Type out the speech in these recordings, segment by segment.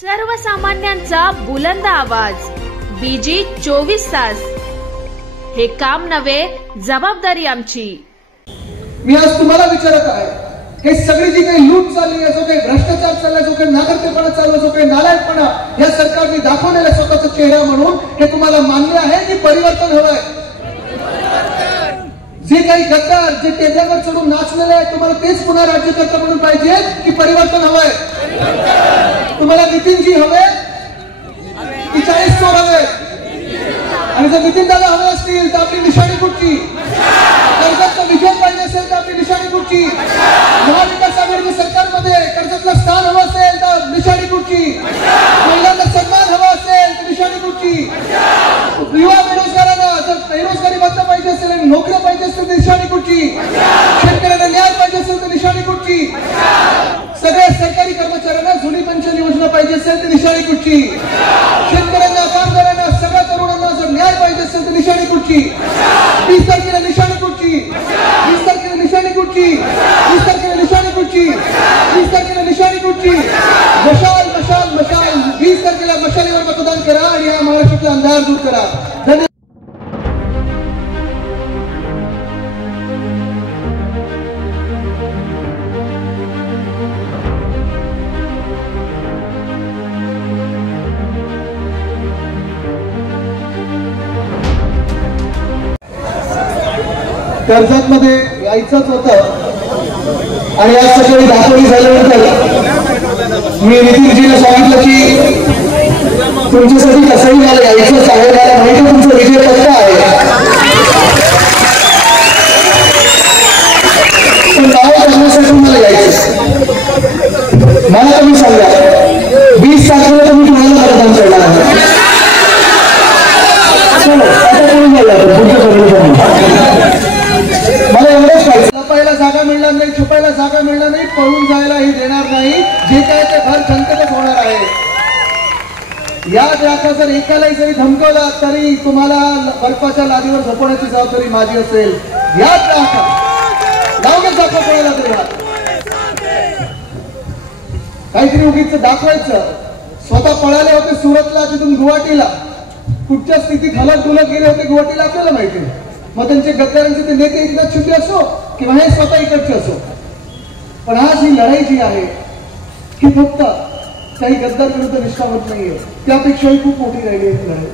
सर्वसामान्यांचा बुलंद आवाज बीजी 24 तास। हे काम नव्हे, जबाबदारी आमची। मी आज तुम्हाला विचारत आहे, हे सगळी जी काही लूट चालली आहे, जो काही भ्रष्टाचार चाललाय, जो काही नागरिकपणा चालू आहे, जो काही नालायकपणा या सरकारने दाखवलेला स्वतःचा चेहरा म्हणून, हे तुम्हाला मान्य आहे की परिवर्तन हवंय? जे काही गद्दार जे टेबलावर चढून नाचलेले आहेत, तुम्हाला तेच पुन्हा राज्यकर्ता म्हणून पाहिजे की परिवर्तन हवंय? तुम्हाला नितीनजी हवे की 40 चोर हवे? आणि जर नितीन दादा हवे असतील तर आपली निशाणी कुठची? कर्जतचा विजय पाहिजे असेल तर आपली निशाणी कुठची? महाविकास आघाडी सरकारमध्ये कर्जतला स्थान हवं असेल तर निशाणी कुठची? महिलांना सन्मान हवा असेल तर निशाणी कुठची? युवा बेरोजगारांना जर बेरोजगारी भत्ता पाहिजे असेल आणि नोकऱ्या पाहिजे असेल तर निशाणी कुठची? शेतकऱ्यांना न्याय पाहिजे असेल तर निशाणी कुठची? सगळ्या सरकारी कर्मचाऱ्यांना जुनी पेन्शन योजना पाहिजे असेल तर निशाणी कुठची? शेतकऱ्यांना, कामगारांना, सगळ्या तरुणांना जर न्याय पाहिजे असेल तर निशाणी कुठची? 20 तारखेला निशाणी कुठची? 20 तारखेला निशाणी कुठची? 20 तारखेला निशाणी कुठची? 20 तारखेला निशाणी कुठची? मशाल मशाल मशाल 20 तारखेला मशालीवर मतदान करा आणि या महाराष्ट्रातला अंधार दूर करा। धन्यवाद। कर्जत मध्ये यायचंच होतं आणि आज सकाळी दाखवणी झाल्यानंतर मी नितीनजीला सांगितलं की तुमच्यासाठी कसंही मला यायचंच आहे, मला माहिती तुमचा विजय पक्का आहे, पण नाव करण्यासाठी मला यायचं। मला तुम्ही सांगा 20 तारखेला तुम्ही तुम्हाला मतदान करणार आहे? मला एवढंच पाहिजे, लपायला जागा मिळणार नाही, छुपायला जागा मिळणार नाही, पळून जायलाही देणार नाही। जे काय ते भर जनतेतच होणार आहे। याद राखा, जर एकालाही जरी धमकवलं तरी तुम्हाला बर्फाच्या लादीवर झोपवण्याची जबाबदारी माझी असेल। याद राखा, लावूनच दाखवा कोणाला तरी हात। काहीतरी उगीच दाखवायचं। स्वतः पळाले होते सुरतला, तिथून गुवाहाटीला, कुठच्या स्थितीत हलत डुलत गेले होते गुवाहाटीला आपल्याला माहिती नाही। मग त्यांचे गद्दारांचे ते नेते एकनाथ शिंदे असो किंवा हे स्वतः इकडचे असो, पण आज ही लढाई जी आहे ही फक्त काही गद्दार विरुद्ध निष्ठावत नाहीये, त्यापेक्षाही खूप मोठी राहिली आहे लढाई।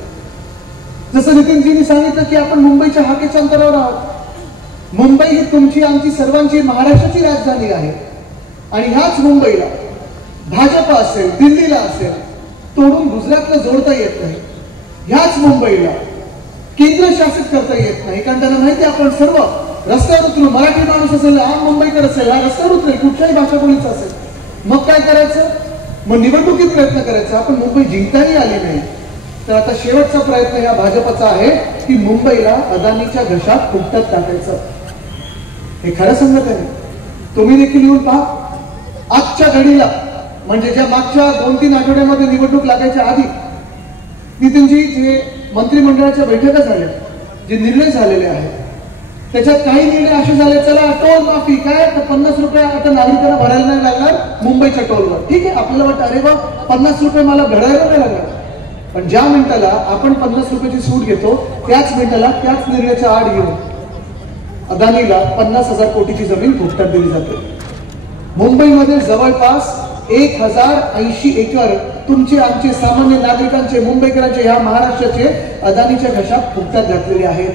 जसं नितीनजींनी सांगितलं की आपण मुंबईच्या हाकेच्या अंतरावर आहोत। मुंबई ही तुमची, आमची, सर्वांची, महाराष्ट्राची राजधानी आहे आणि ह्याच मुंबईला भाजप असेल, दिल्लीला असेल, तोडून गुजरातला जोडता येत नाही। ह्याच मुंबईला केंद्र शासित करता येत नाही, कारण त्यांना माहिती आपण सर्व रस्त्यावर उतरू, मराठी माणूस असेल, आम मुंबईकर असेल, हा रस्त्यावर उतरेल, कुठल्याही भाषा बोलीचा असेल। मग काय करायचं? मग निवडणुकीत प्रयत्न करायचा। आपण मुंबई जिंकताही आली नाही, तर आता शेवटचा प्रयत्न या भाजपचा आहे की मुंबईला अदानीच्या घशात फुकटात टाकायचं। हे खरं सांगत आहे, तुम्ही देखील येऊन पहा। आजच्या घडीला म्हणजे ज्या मागच्या 2-3 आठवड्यामध्ये निवडणूक लागायच्या आधी नितीनजी जे मंत्रिमंडळाच्या बैठका झाल्या, जे निर्णय झालेले आहेत, त्याच्यात काही निर्णय असे झाले, चला टोल माफी काय, तर 50 रुपये आता नागरिकांना भरायला नाही लागणार मुंबईच्या टोलवर। ठीक आहे, आपल्याला वाटतं अरे बा 50 रुपये मला भरायला नाही लागणार, पण ज्या मिनिटाला आपण 50 रुपयाची सूट घेतो त्याच मिनिटाला त्याच निर्णयाच्या आड घेऊन अदानीला 50,000 कोटीची जमीन फुकटात दिली जाते। मुंबईमध्ये जवळपास 1080 एकर तुमचे, आमचे, सामान्य नागरिकांचे, मुंबईकरांचे, ह्या महाराष्ट्राचे अदानीच्या घशात फुकटात घातलेले आहेत।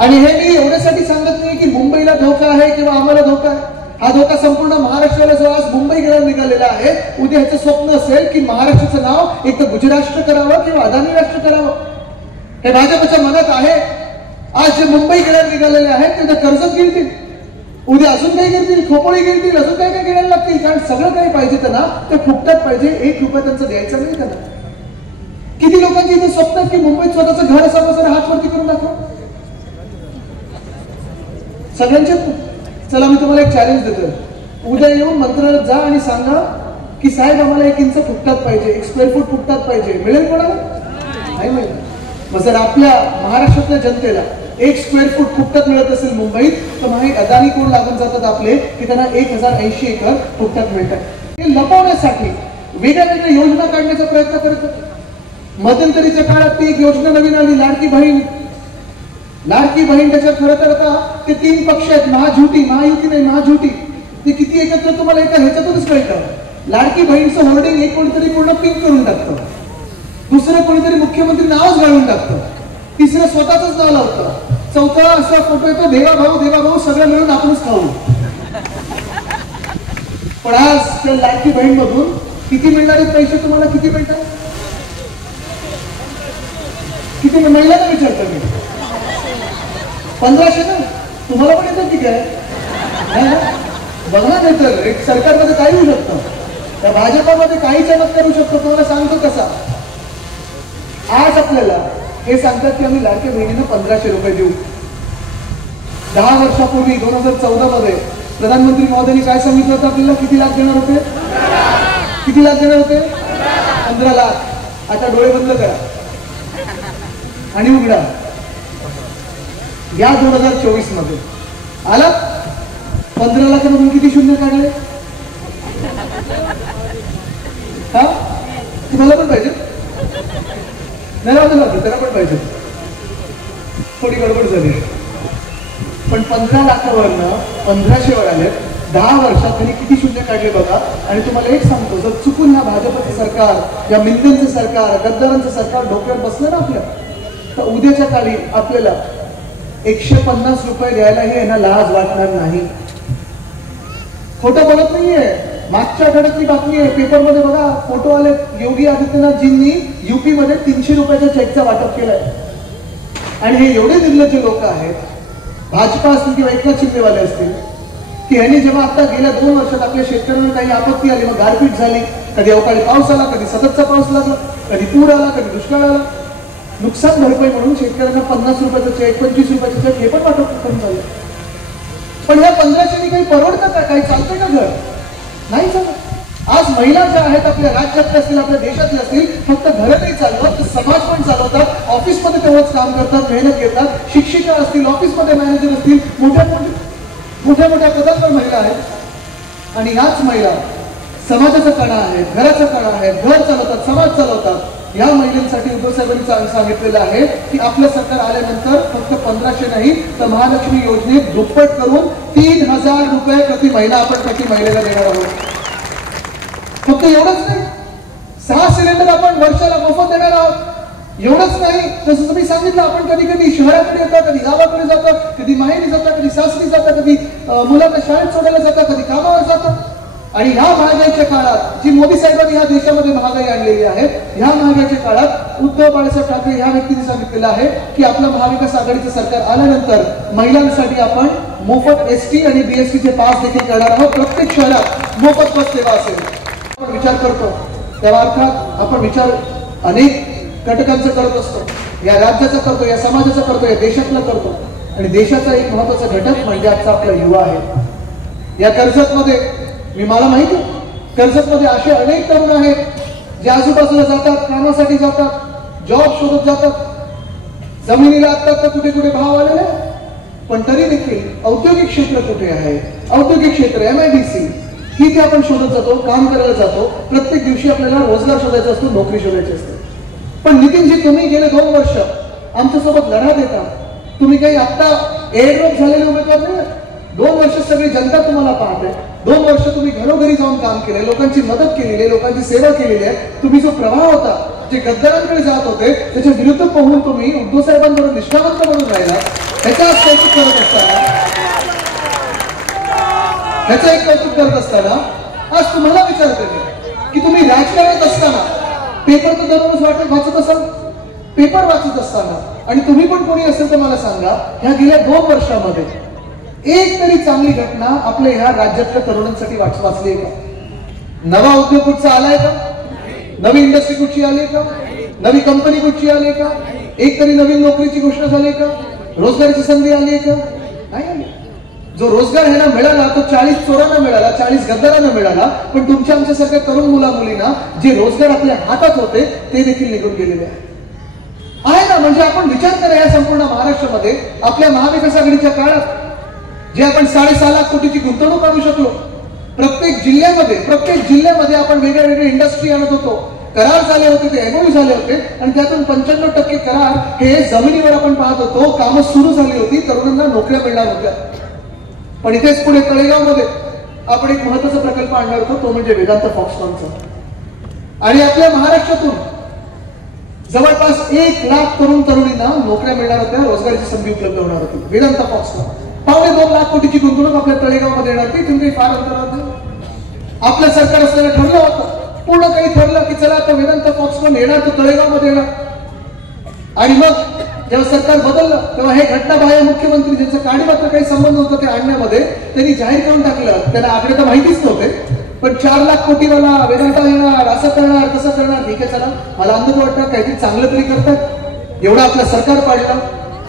आणि हे मी एवढ्यासाठी सांगत नाही की मुंबईला धोका आहे किंवा आम्हाला धोका आहे। हा धोका संपूर्ण महाराष्ट्राला जो आज मुंबईकडे निघालेला आहे, उद्या ह्याचं स्वप्न असेल की महाराष्ट्राचं नाव एक तर गुजराष्ट्र करावं किंवा अदानी राष्ट्र करावं, हे भाजपच्या मनात आहे। आज जे मुंबईकडे निघालेले आहेत ते कर्जत गिळतील, उद्या अजून काही गिळतील, खोपोळी गिळतील, अजून काय काय गिळायला लागतील, कारण सगळं काही पाहिजे त्यांना ते फुकटात पाहिजे। 1 रुपया त्यांचं द्यायचं नाही त्यांना। किती लोकांची इथे स्वप्न की मुंबईत स्वतःचं घर असावं, जरा हात वरती करून दाखवा सगळ्यांचे। चला मी तुम्हाला एक चॅलेंज देतोय, उद्या येऊन मंत्रालयात जा आणि सांगा की साहेब आम्हाला 1 इंच फुकटात पाहिजे, 1 स्क्वेअर फूट फुकटात पाहिजे। मिळेल कोणाला? नाही मिळेल। मग जर आपल्या महाराष्ट्रातल्या जनतेला 1 स्क्वेअर फूट फुकटात मिळत असेल मुंबईत, तर मग अदानी कोण लागून जातात आपले की त्यांना 1080 एकर फुकटात मिळतात। हे लपवण्यासाठी वेगळ्या वेगळ्या योजना काढण्याचा प्रयत्न करत. मध्यंतरीच्या काळात ती एक योजना नवीन आली, लाडकी बहीण. लाडकी बहीण त्याच्यात खरं तर आता ते 3 पक्ष आहेत, महायुती नाही, महायुती. ते किती एकत्र तुम्हाला एका ह्याच्यातूनच कळतं. लाडकी बहीणचं होर्डिंग एक कोणीतरी पूर्ण पिंक करून टाकतं, दुसरं कोणीतरी मुख्यमंत्री नावच घालून टाकतं, तिसरं स्वतःच नाव लावतं, चौथा असा फोटो येतो देवा भाऊ सगळं मिळून आपणच खाऊ. पण आज त्या लाडकी बहीण मधून किती मिळणारे पैसे तुम्हाला किती मिळतात? किती महिलांना विचारतो मी? 1500 ना? तुम्हाला पण येतं की काय? बघा नाही तर एक सरकारमध्ये काही होऊ शकतं, त्या भाजपामध्ये काही चमत्कार करू शकतो. तुम्हाला सांगतो कसा. आज आपल्याला हे सांगतात की आम्ही लाडक्या बहिणींना 1500 रुपये देऊ. 10 वर्षापूर्वी 2014 मध्ये प्रधानमंत्री महोदयांनी काय सांगितलं होतं आपल्याला? किती लाख देणार होते? किती लाख देणार होते? 15 लाख. आता डोळे बंद करा आणि उघडा. या 2024 मध्ये आला 15 लाखामधून किती शून्य काढले? हा, तुम्हाला पण पाहिजे? नाही राहतो, त्याला पण पाहिजे. थोडी गडबड झाली. पण 15 लाखावरनं 1500 वर आले. 10 वर्षात त्यांनी किती शून्य काढले बघा. आणि तुम्हाला एक सांगतो, जर चुकून ह्या भाजपचं सरकार, या मिंदेंचं सरकार, गद्दारांचं सरकार डोक्यावर बसलं ना आपल्या, तर उद्याच्या काळी आपल्याला 150 रुपये द्यायलाही यांना लाज वाटणार नाही. खोटं बोलत नाहीये. मागच्या आठवड्यातली बातमी आहे, पेपरमध्ये बघा, फोटो आले. योगी आदित्यनाथजींनी युपी मध्ये 300 रुपयाच्या चेकचा वाटप केलाय. आणि हे एवढे निर्लज्ज लोक आहेत, भाजपा असतील किंवा एकनाथ शिंदेवाले असतील, की यांनी जेव्हा आता गेल्या 2 वर्षात आपल्या शेतकऱ्यांना काही आपत्ती आली, मग गारपीट झाली, कधी अवकाळी पाऊस आला, कधी सततचा पाऊस लागला, कधी पूर आला, कधी दुष्काळ आला, नुकसान भरपाई म्हणून शेतकऱ्यांना 50 रुपयाचा चेक, 25 रुपयाचा चेक हे पण वाटप करून चाललं. पण ह्या 1500 काही परवडतं का? काही चालतंय का घर? नाही चालत. आज महिला ज्या आहेत आपल्या राज्यातल्या असतील, आपल्या देशातल्या असतील, फक्त घर नाही चालवत, समाज पण चालवतात, ऑफिसमध्ये तेव्हाच काम करतात, मेहनत घेतात. शिक्षिका असतील, ऑफिसमध्ये मॅनेजर असतील, मोठ्या मोठ्या पदांवर महिला आहेत. आणि याच महिला समाजाचा कणा आहेत, घराचा कणा आहेत, घर चालवतात, समाज चालवतात. या महिलांसाठी उद्धव साहेबांनी सांगितलेलं आहे की आपलं सरकार आल्यानंतर फक्त 1500 नाही तर महालक्ष्मी योजनेत दुप्पट करून 3000 रुपये प्रति महिना आपण प्रति महिलेला देणार आहोत. फक्त एवढंच नाही, 6 सिलेंडर आपण वर्षाला मोफत देणार आहोत. एवढंच नाही, जसं तुम्ही सांगितलं, आपण कधी कधी शहराकडे येतात, कधी गावाकडे जातात, कधी माहेरी जातात, कधी सासरी जातात, कधी मुलांना शाळेत सोडायला जातात, कधी कामावर जातात. आणि ह्या महागाईच्या काळात जी मोदी साहेबांनी ह्या देशामध्ये महागाई आणलेली आहे, ह्या महागाईच्या काळात उद्धव बाळासाहेब ठाकरे ह्या व्यक्तीने सांगितलेलं आहे की आपलं महाविकास आघाडीचं सरकार आल्यानंतर महिलांसाठी आपण मोफत एसटी आणि बीएसटीचे पास देखील करणार आहोत. प्रत्येक शहरात मोफत बस सेवा असेल. आपण विचार करतो त्या अर्थात आपण विचार अनेक घटकांचा करत असतो. या राज्याचा करतो, या समाजाचा करतो, या देशातला करतो. आणि देशाचा एक महत्वाचा घटक म्हणजे आजचा आपला युवा आहे. या कर्जतमध्ये मला माहिती आहे, कर्जतमध्ये असे अनेक तरुण आहेत जे आजूबाजूला जातात, कामासाठी जातात, जॉब शोधत जातात. जमिनीला आता तर कुठे कुठे भाव आलेले, पण तरी देखील औद्योगिक क्षेत्र कुठे आहे? औद्योगिक क्षेत्र MIDC ही ते आपण शोधत जातो, काम करायला जातो. प्रत्येक दिवशी आपल्याला रोजगार शोधायचा असतो, नोकरी शोधायची असते. पण नितीनजी, तुम्ही गेले 2 वर्ष आमच्यासोबत लढा देता. तुम्ही काही आता एअरड्रॉप झालेले उमेदवार नाही. 2 वर्ष सगळी जनता तुम्हाला पाहते. 2 वर्ष तुम्ही घरोघरी जाऊन काम केले, लोकांची मदत केलेली आहे, लोकांची सेवा केलेली आहे. तुम्ही जो प्रवाह होता, जे गद्दारांकडे जात होते, त्याच्या विरुद्ध पाहून तुम्ही उद्धव साहेबांबरोबर निष्ठावंत बनून राहिला. ह्याचा आज कौतुक करत असताना, ह्याचं एक कौतुक करत असताना आज तुम्हाला विचारते की तुम्ही राजकारणात असताना पेपर तर दररोज वाचत असाल, पेपर वाचत असताना, आणि तुम्ही पण कोणी असेल तर मला सांगा, ह्या गेल्या 2 वर्षामध्ये एक तरी चांगली घटना आपल्या ह्या राज्यातल्या तरुणांसाठी वाचली आहे का? नवा उद्योग कुठचा आलाय का? नवी इंडस्ट्री कुठची आली का? नवी कंपनी कुठची आली का? एक तरी नवीन नोकरीची घोषणा झाली का? रोजगाराची संधी आली का? नाही आली. जो रोजगार ह्याला मिळाला तो 40 चोरांना मिळाला, 40 गद्दारांना मिळाला. पण तुमच्या आमच्यासारख्या तरुण मुला मुलींना जे रोजगार आपल्या हातात होते ते देखील निघून गेलेले आहे ना. म्हणजे आपण विचार करा, या संपूर्ण महाराष्ट्रामध्ये आपल्या महाविकास आघाडीच्या काळात जे आपण 6.5 लाख कोटीची गुंतवणूक करू शकलो, प्रत्येक जिल्ह्यामध्ये आपण वेगळ्या वेगळ्या इंडस्ट्री आणत होतो, करार झाले होते, ते एमओयू झाले होते आणि त्यातून 95% करार हे जमिनीवर आपण पाहत होतो, कामं सुरू झाली होती, तरुणांना नोकऱ्या मिळणार होत्या. पण इथेच पुढे तळेगावमध्ये आपण एक महत्वाचा प्रकल्प आणणार होतो, तो म्हणजे वेदांत फॉक्सकॉनचा. आणि आपल्या महाराष्ट्रातून जवळपास 1 लाख तरुणींना नोकऱ्या मिळणार होत्या, रोजगाराची संधी उपलब्ध होणार होती. वेदांत फॉक्सकॉन 2.25 लाख कोटीची गुंतवणूक आपल्या तळेगावमध्ये येणार होती. तुम्ही फार अंतरावर आपलं सरकार असताना ठरलं होतं, पूर्ण काही ठरलं की चला आता वेदांत फॉक्सकॉन येणार, तो तळेगावमध्ये येणार. आणि मग जेव्हा सरकार बदललं तेव्हा हे घटनाबाह्य मुख्यमंत्री, ज्यांचा काडी मात्र काही संबंध होता ते आणण्यामध्ये, त्यांनी जाहीर करून टाकलं. त्यांना आकडे तर माहितीच नव्हते, पण 4 लाख कोटीवाला वेदांत येणार, असं करणार तसं करणार. ठीक आहे, चला मला अंदाज वाटतं काहीतरी चांगलं तरी करतात. एवढं आपलं सरकार पाडलं,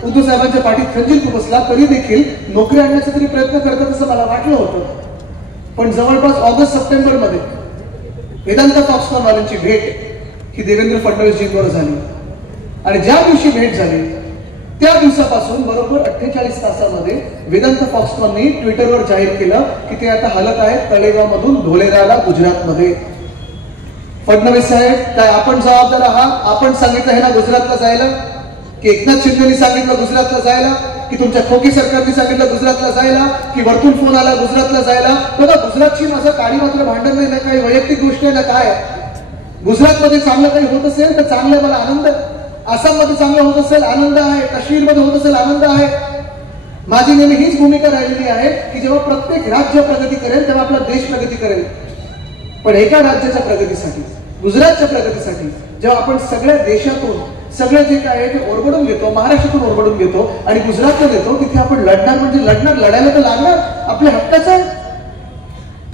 उद्धव साहेबांच्या पाठीत खंजीर खुपसला, तरी देखील नोकरी आणण्याचा तरी प्रयत्न करतात असं मला वाटलं होतं. पण जवळपास ऑगस्ट-सप्टेंबर मध्ये वेदांत फॉक्सकॉन वाल्यांची भेट ही देवेंद्र फडणवीसजींवर झाली. आणि ज्या दिवशी भेट झाली त्या दिवसापासून बरोबर 48 तासामध्ये वेदांत फॉक्सकॉननी ट्विटरवर जाहीर केलं की ते आता हलत आहेत तळेगाव मधून धोलेराला, गुजरातमध्ये. फडणवीस साहेब, काय आपण जबाबदार आहात? आपण सांगितलं हे ना गुजरातला जायला, की एकनाथ शिंदेनी सांगितलं गुजरातला जायला, की तुमच्या खोकी सरकारने सांगितलं गुजरातला जायला, की वरतून फोन आला गुजरातला जायला? बघा, गुजरातची माझं काडी मात्र भांडण नाही ना, काही वैयक्तिक गोष्ट आहे ना काय. गुजरातमध्ये चांगलं काही होत असेल तर चांगलं, मला आनंद. आसाममध्ये चांगलं होत असेल आनंद आहे, काश्मीरमध्ये होत असेल आनंद आहे. माझी नेहमी हीच भूमिका राहिलेली आहे की जेव्हा प्रत्येक राज्य प्रगती करेल तेव्हा आपला देश प्रगती करेल. पण एका राज्याच्या प्रगतीसाठी, गुजरातच्या प्रगतीसाठी जेव्हा आपण सगळ्या देशातून सगळं जे काय आहे ते ओरबडून घेतो, महाराष्ट्रातून ओरबडून घेतो आणि गुजरातला देतो, तिथे आपण लढणार म्हणजे लढणार, लढायला तर लागणार, आपल्या हक्काचं आहे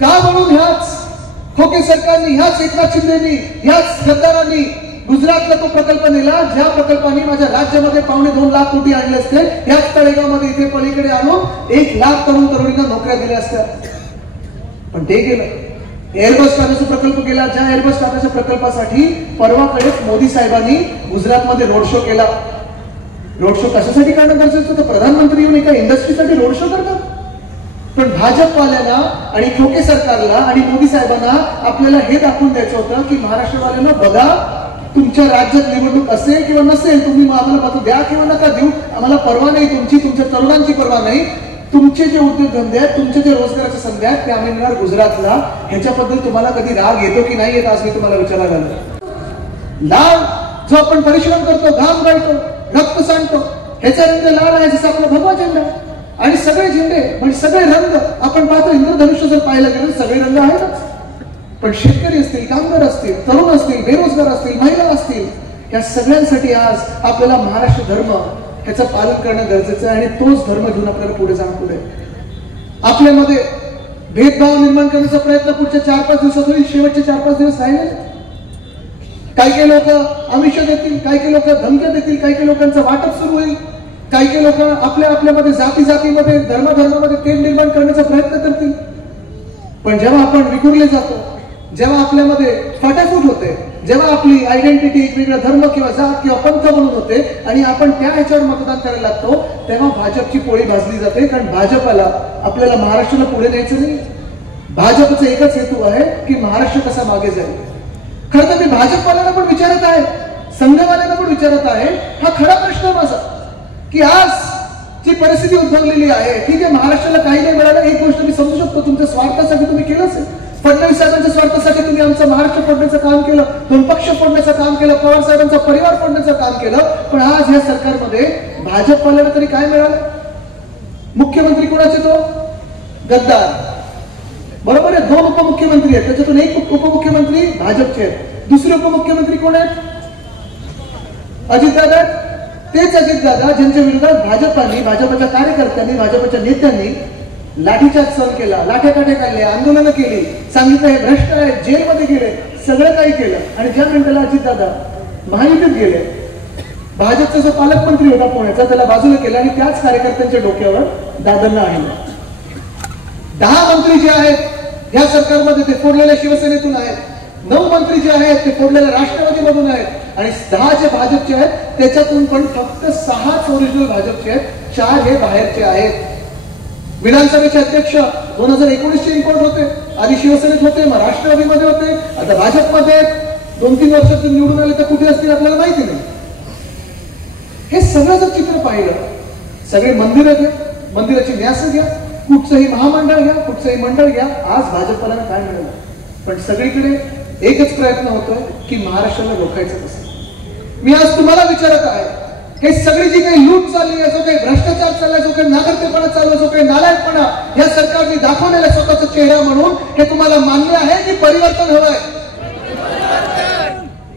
का? म्हणून ह्याच खोके सरकारने, ह्याच एकनाथ शिंदेनी, ह्याच गद्दारांनी गुजरातला तो प्रकल्प नेला, ज्या प्रकल्पाने माझ्या राज्यामध्ये 2.25 लाख कोटी आणले असते. ह्याच तळेगावमध्ये इथे पलीकडे आणून 1 लाख तरुणींना नोकऱ्या दिल्या असत्या. पण ते गेलं. एअरबस टाटाचा प्रकल्प केला, ज्या एअरबस टाटाच्या प्रकल्पासाठी परवाकडेच मोदी साहेबांनी गुजरातमध्ये रोड शो केला. रोड शो कशासाठी करणं गरजेचं होतं? प्रधानमंत्री येऊन एका इंडस्ट्रीसाठी रोड शो करतात. पण भाजपवाल्यांना आणि खोके सरकारला आणि मोदी साहेबांना आपल्याला हे दाखवून द्यायचं होतं की महाराष्ट्रवाल्यांना बघा, तुमच्या राज्यात निवडणूक असेल किंवा नसेल, तुम्ही आम्हाला मत द्या किंवा नका देऊ, आम्हाला परवा नाही तुमची, तुमच्या तरुणांची परवा नाही. तुमचे जे उद्योगधंदे आहेत, तुमचे जे रोजगाराच्या संधी आहेत ते आम्ही मिळणार गुजरातला. ह्याच्याबद्दल तुम्हाला कधी राग येतो की नाही येत आज मी तुम्हाला विचारायला लागलो. लाल जो आपण परिश्रम करतो, घाम गाळतो, रक्त सांडतो, ह्याचा रंग लाल आहे जसा आपला भगवा झेंडा. आणि सगळे झेंडे म्हणजे सगळे रंग आपण पाहतो, इंद्रधनुष्य जर पाहायला गेलं सगळे रंग आहेतच. पण शेतकरी असतील, कामगार असतील, तरुण असतील, बेरोजगार असतील, महिला असतील, या सगळ्यांसाठी आज आपल्याला महाराष्ट्र धर्म ह्याचं पालन करणं गरजेचं आहे. आणि तोच धर्म घेऊन आपल्याला पुढे जाणं पुढे. आपल्यामध्ये भेदभाव निर्माण करण्याचा प्रयत्न पुढच्या 4-5 दिवसात होईल. शेवटचे 4-5 दिवस राहिले. काही लोक आमिष देतील, काही लोक धमक्या देतील, काही लोकांचं वाटप सुरू होईल, काही लोक आपल्यामध्ये जातीमध्ये, धर्मामध्ये तेढ निर्माण करण्याचा प्रयत्न करतील. पण जेव्हा आपण विखुरले जातो, जेव्हा आपल्यामध्ये फाटाफूट होते, जेव्हा आपली आयडेंटिटी एक वेगळा धर्म किंवा जात किंवा पंथ म्हणून होते आणि आपण त्या ह्याच्यावर मतदान करायला लागतो, तेव्हा भाजपची पोळी भाजली जाते. कारण भाजपला आपल्याला महाराष्ट्राला पुढे न्यायचं नाही. भाजपचा एकच हेतू आहे की महाराष्ट्र कसा मागे जाईल. खरं तर मी भाजपवाल्यांना पण विचारत आहे, संघवाल्यांना पण विचारत आहे, हा खरा प्रश्न माझा की आज जी परिस्थिती उद्भवलेली आहे, ठीक आहे, महाराष्ट्राला काही नाही मिळालं, एक गोष्ट मी समजू शकतो, तुमच्या स्वार्थासाठी तुम्ही केलं असेल. फडणवीस साहेबांच्या स्वार्थासाठी तुम्ही आमचं महाराष्ट्र फोडण्याचं काम केलं, 2 पक्ष फोडण्याचं काम केलं, पवार साहेबांचा परिवार फोडण्याचं काम केलं. पण आज ह्या सरकारमध्ये भाजपवाल्यांना तरी काय मिळालं? मुख्यमंत्री कोणाचे? तो गद्दार. बरोबर आहे, 2 उपमुख्यमंत्री आहेत, त्याच्यातून एक उपमुख्यमंत्री भाजपचे आहेत. दुसरे उपमुख्यमंत्री कोण आहेत? अजितदादा. तेच अजितदादा ज्यांच्या विरोधात भाजपच्या कार्यकर्त्यांनी, भाजपच्या नेत्यांनी लाठीचार्ज सहन केला, लाठ्याकाठ्या काढल्या, आंदोलनं केली, सांगितलं हे भ्रष्ट आहे, जेलमध्ये गेले, सगळं काही केलं. आणि ज्या मिनिटाला अजितदादा महायुतीत गेले, भाजपचा जो पालकमंत्री होता पुण्याचा त्याला बाजूला केलं आणि त्याच कार्यकर्त्यांच्या डोक्यावर दादांना आणलं. 10 मंत्री जे आहेत ह्या सरकारमध्ये ते फोडलेल्या शिवसेनेतून आहेत, 9 मंत्री जे आहेत ते फोडलेल्या राष्ट्रवादीमधून आहेत आणि 10 जे भाजपचे आहेत त्याच्यातून पण फक्त 6च ओरिजिनल भाजपचे आहेत, 4 हे बाहेरचे आहेत. विधानसभेचे अध्यक्ष 2019चे इम्पोर्ट होते, आधी शिवसेनेत होते, मग राष्ट्रवादीमध्ये होते, आता भाजपमध्ये 2-3 वर्षात निवडून आले तर कुठे असतील आपल्याला माहिती नाही. हे सगळं जर चित्र पाहिलं, सगळे मंदिरं घ्या, मंदिराची न्यास घ्या, कुठचंही महामंडळ घ्या, कुठचंही मंडळ घ्या, आज भाजपला काय मिळालं, पण सगळीकडे एकच प्रयत्न होतोय की महाराष्ट्राला रोखायचं कसं. मी आज तुम्हाला विचारत आहे, हे सगळी जी काही लूट चालली आहे, जो काही भ्रष्टाचार चाललाय, जो काही नागरिकपणा चालू आहे, जो काही नालायकपणा या सरकारने दाखवलेला स्वतःचा चेहरा म्हणून, हे तुम्हाला मान्य आहे की परिवर्तन हवंय.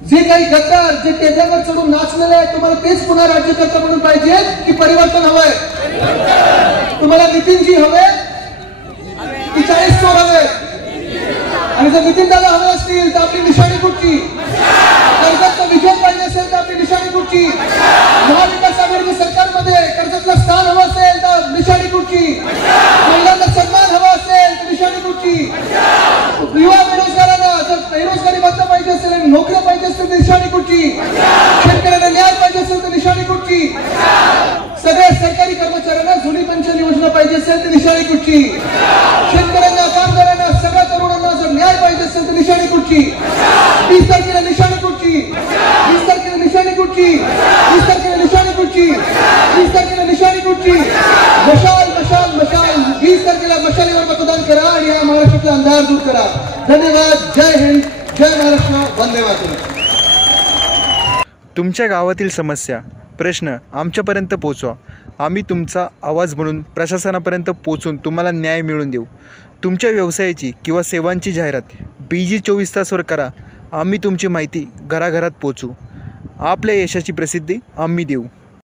जे काही गद्दार, जे टेबलावर चढून नाचलेले आहेत, तुम्हाला तेच पुन्हा राज्यकर्ता म्हणून पाहिजे की परिवर्तन हवंय. तुम्हाला नितीनजी हवे की 40 चोर हवे? आणि जर नितीन दादा हवे असतील तर आपली निशाणी कुठची? कर्जतचा विजय पाहिजे असेल तर आपली निशाणी कुठची? महाविकास आघाडी सरकारमध्ये कर्जतला स्थान हवं असेल तर निशाणी कुठची? महिलांना सन्मान हवा असेल तर निशाणी कुठची? युवा बेरोजगारांना जर बेरोजगारी भत्ता पाहिजे असेल आणि नोकऱ्या पाहिजे असेल तर निशाणी कुठची? शेतकऱ्यांना न्याय पाहिजे असेल तर निशाणी कुठची? सगळ्या सरकारी कर्मचाऱ्यांना जुनी पेन्शन योजना पाहिजे असेल तर निशाणी कुठची? शेतकऱ्यांना, कामगारांना, सगळ्या तरुणांना जर न्याय पाहिजे असेल तर निशाणी कुठची? 30 तारखेला निशाणी कुठची? 20 तारखेला निशाणी कुठची? 20 तारखेला निशाणी कुठची? 20 तारखेला निशाणी कुठची? मशाल मशाल मशाल. 20 तारखेला मशालीवर मतदान करा आणि या महाराष्ट्रातला अंधार दूर करा. धन्यवाद. जय हिंद, जय महाराष्ट्र, वंदे मातरम. तुमच्या गावातील समस्या, प्रश्न आमच्यापर्यंत पोहोचवा. आम्ही तुमचा आवाज म्हणून प्रशासनापर्यंत पोहोचून तुम्हाला न्याय मिळवून देऊ. तुमच्या व्यवसायाची किंवा सेवांची जाहिरात BG 24 तासवर करा. आम्ही तुमची माहिती घराघरात पोहोचू. आपल्या यशाची प्रसिद्धी आम्ही देऊ.